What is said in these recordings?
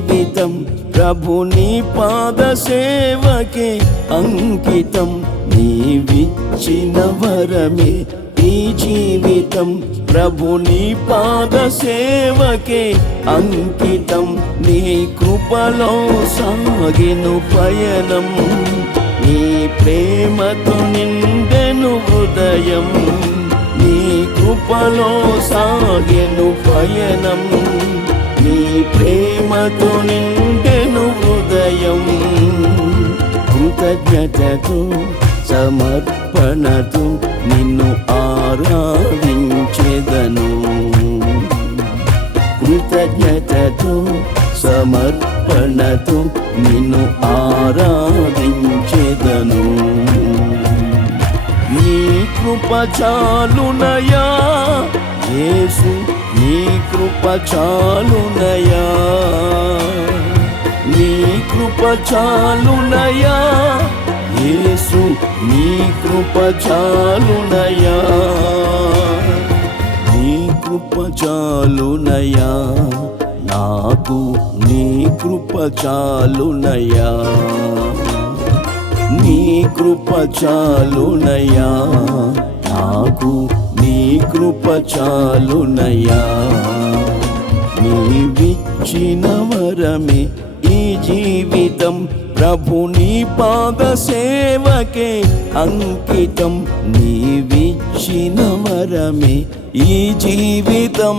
జీవితం ప్రభుని పాద సేవకే అంకితం. నీవిచ్చిన వరమే ఈ జీవితం ప్రభుని పాద సేవకే అంకితం. నీ కృపలో సాగిను పయనం. నీ ప్రేమతో నిండెను హృదయం. నీ కృపలో సాగెను పయనం. నీ ప్రేమతో నిండెను హృదయం కృతజ్ఞతతో సమర్పణతో నిన్ను ఆరాధించెదను. కృతజ్ఞతతో సమర్పణతో నిన్ను ఆరాధించెదను. నీ కృప చాలునయా యేసు నీ కృప చాలునయా? నీ కృప చాలునయా? యేసు నీ కృప చాలునయా? నీ కృప చాలునయా? నాకు నీ కృప చాలునయా? నీ కృప చాలునయా? నాకు నీ కృప చాలునయా నీవిచ్చిన వరమే ఈ జీవితం. ప్రభుని పాద సేవకే అంకితం. నీవిచ్చిన వరమే ఈ జీవితం.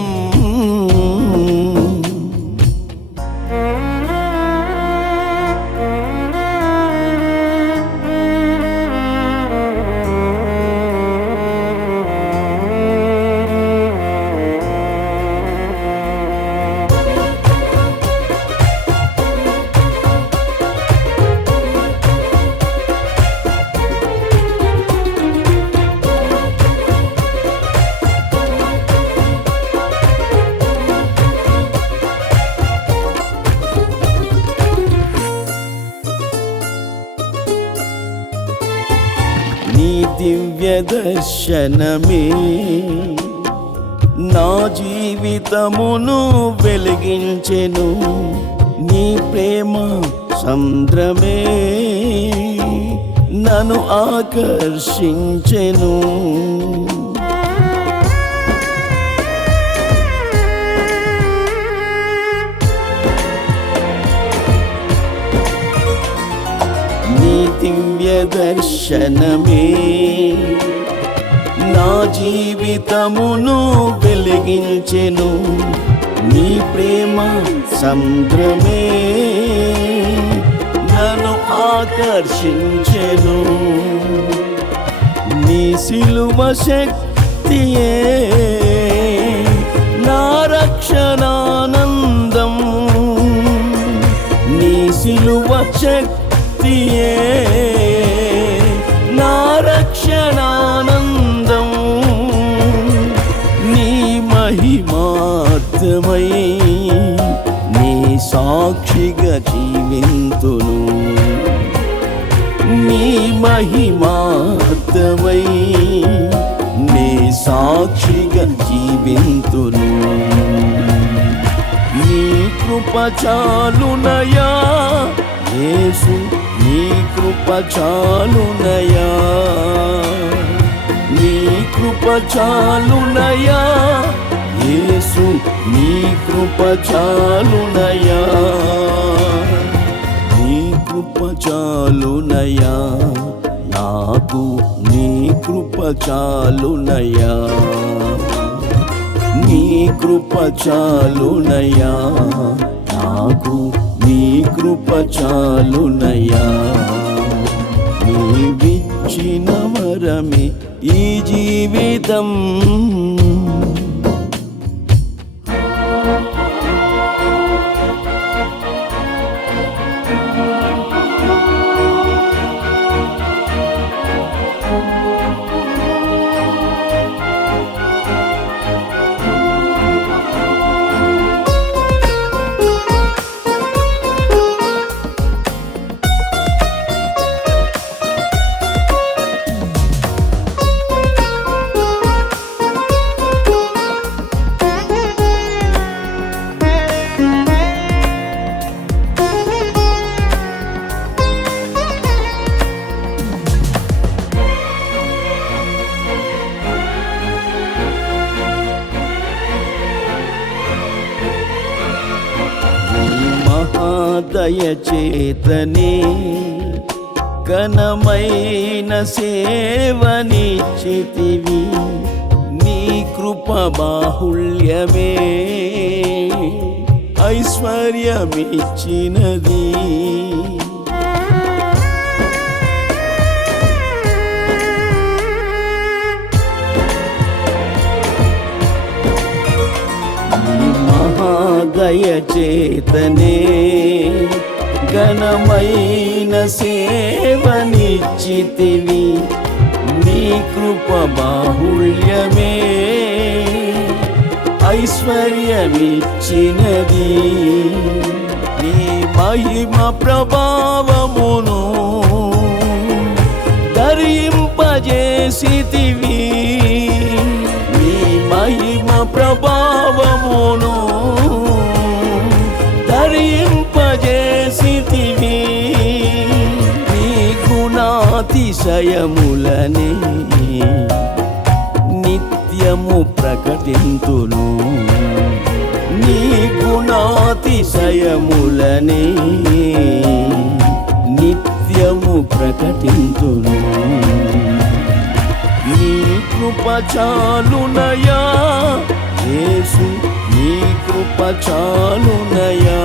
నీ దివ్య దర్శనమే. నా జీవితమును వెలిగించెను. నీ ప్రేమ సంద్రమే. నన్ను ఆకర్షించెను. దర్శనమే నా జీవితమును వెలిగించెను. నీ ప్రేమ సంద్రమే. నన్ను ఆకర్షించెను. నీ సిలువ శక్తియే. నా రక్షణానందం. నీ సిలువ శక్తి మహిమార్థమై నీ సాక్షిగా జీవింతును. నీ మహిమార్థమై నీ సాక్షిగా జీవింతును. నీ కృపచాలునయా యేసు నీ కృపచాలునయా. నీ కృపచాలునయా యేసు నీ కృప చాలునయా. నీ కృప చాలునయా. నాకు నీ కృప చాలునయా. నీ కృప చాలునయా. నాకు నీ కృప చాలునయా. నీవిచ్చిన వరమే ఈ జీవితం. దయచేతనే ఘనమైన సేవనిచ్చితివి. నీ కృప బాహుళ్యమే ఐశ్వర్యమిచ్చినది. నీ మహాదయ చేతనే ఘనమైన సేవనిచ్చితివి. నీ కృప బాహుళ్యమే. ఐశ్వర్యమిచ్చినది. నీ మహిమ ప్రభావమును ధరింపజేసితివి. నీ మహిమ ప్రభావమును గుణాతిశయములనే నిత్యము ప్రకటింతును. నీ గుణాతిశయములనే నిత్యము ప్రకటింతును. నీ కృపచాలునయా యేసు నీ కృపచాలునయా.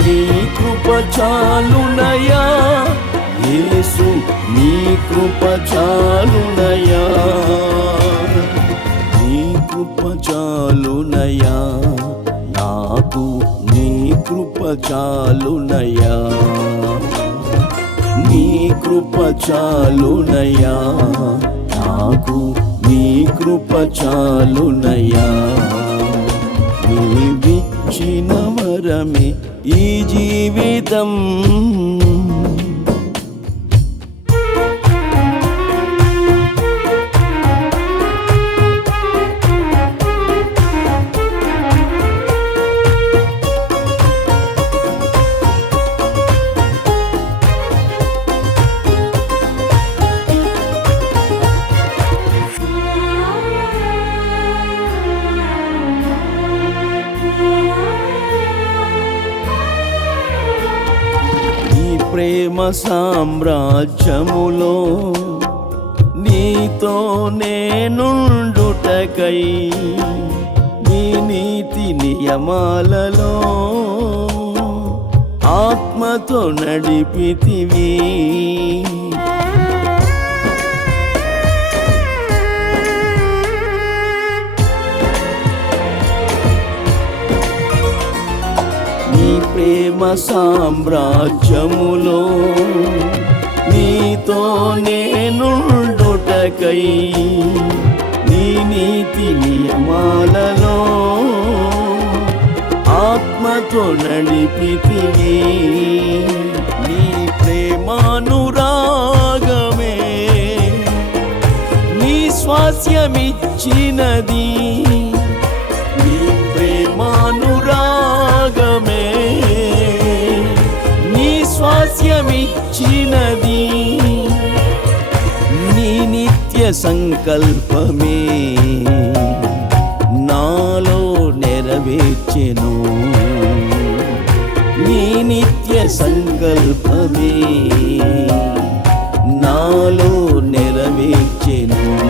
నీ కృపచాలునయా తెలుసు నీ కృప చాలునయా? నీ కృప చాలునయా? నాకు నీ కృప చాలునయా? నీ కృప చాలునయా? నాకు నీ కృప చాలునయా? నీవిచ్చిన వరమే ఈ జీవితం. ప్రేమ సామ్రాజ్యములో నీతో నేనుండుటకై నీ నీతి నియమాలలో ఆత్మతో నడిపితివి. సామ్రాజ్యములో నీతో నేనుండుటకై నీ నీతి నియమాలలో ఆత్మతో నడిపితివి నీ ప్రేమానురాగమే. నీ స్వాస్యమిచ్చినది స్వాస్యమిచ్చినది నీ నిత్య సంకల్పమే. నాలో నెరవేర్చెను. నీ నిత్య సంకల్పమే. నాలో నెరవేర్చెను.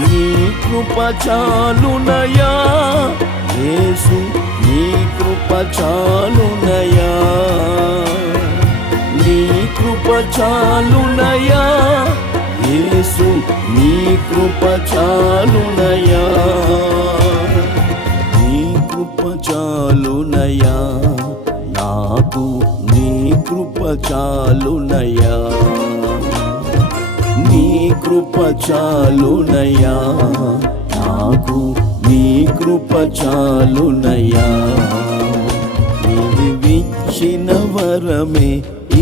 నీ కృప చాలునయా. యేసు నీ కృప చాలునయా. చాలునయా యేసు నీ కృప చాలునయా నీ కృప చాలునయా నాకు నీ కృప చాలునయా నీ కృప చాలునయా నాకు నీ కృప చాలునయా నీవిచ్చిన వరమే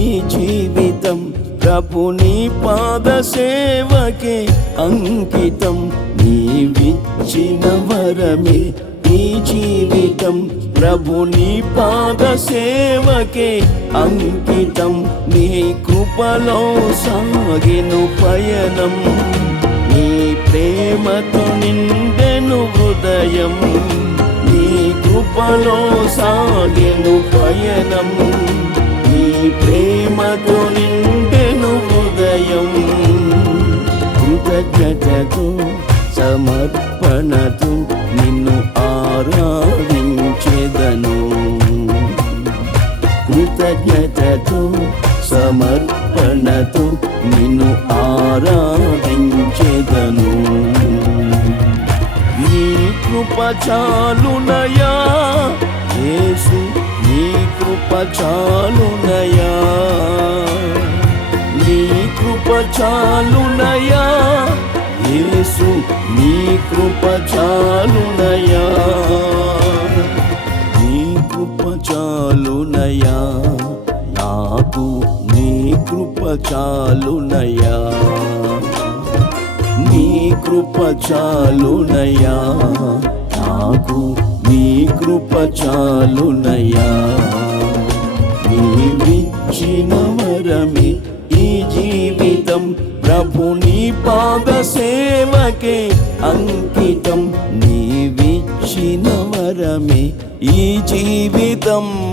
జీవితం ప్రభుని పాద సేవకే అంకితం. నీవిచ్చిన వరమే నీ జీవితం ప్రభుని పాద సేవకే అంకితం. నీ కృపలో సాగిను పయనం. నీ ప్రేమతో నిండెను హృదయం. నీ కృపలో సాగిను పయనం. ప్రేమతో నిండెను ఉదయం కృతజ్ఞతతో సమర్పణతో నిన్ను ఆరాధించెదను. కృతజ్ఞతతో సమర్పణతో నిన్ను ఆరాధించెదను. నీ కృప చాలునయా యేసు కృప చాలునయా నీ కృప చాలునయా యేసు నీ కృప చాలునయా నీ కృప చాలునయా నాకు నీ కృప చాలునయా నీ కృప చాలునయా నాకు నీ కృప చాలునయా నీవిచ్చిన వరమే ఈ జీవితం. ప్రభుని పాద సేవకే అంకితం. నీవిచ్చిన వరమే ఈ జీవితం.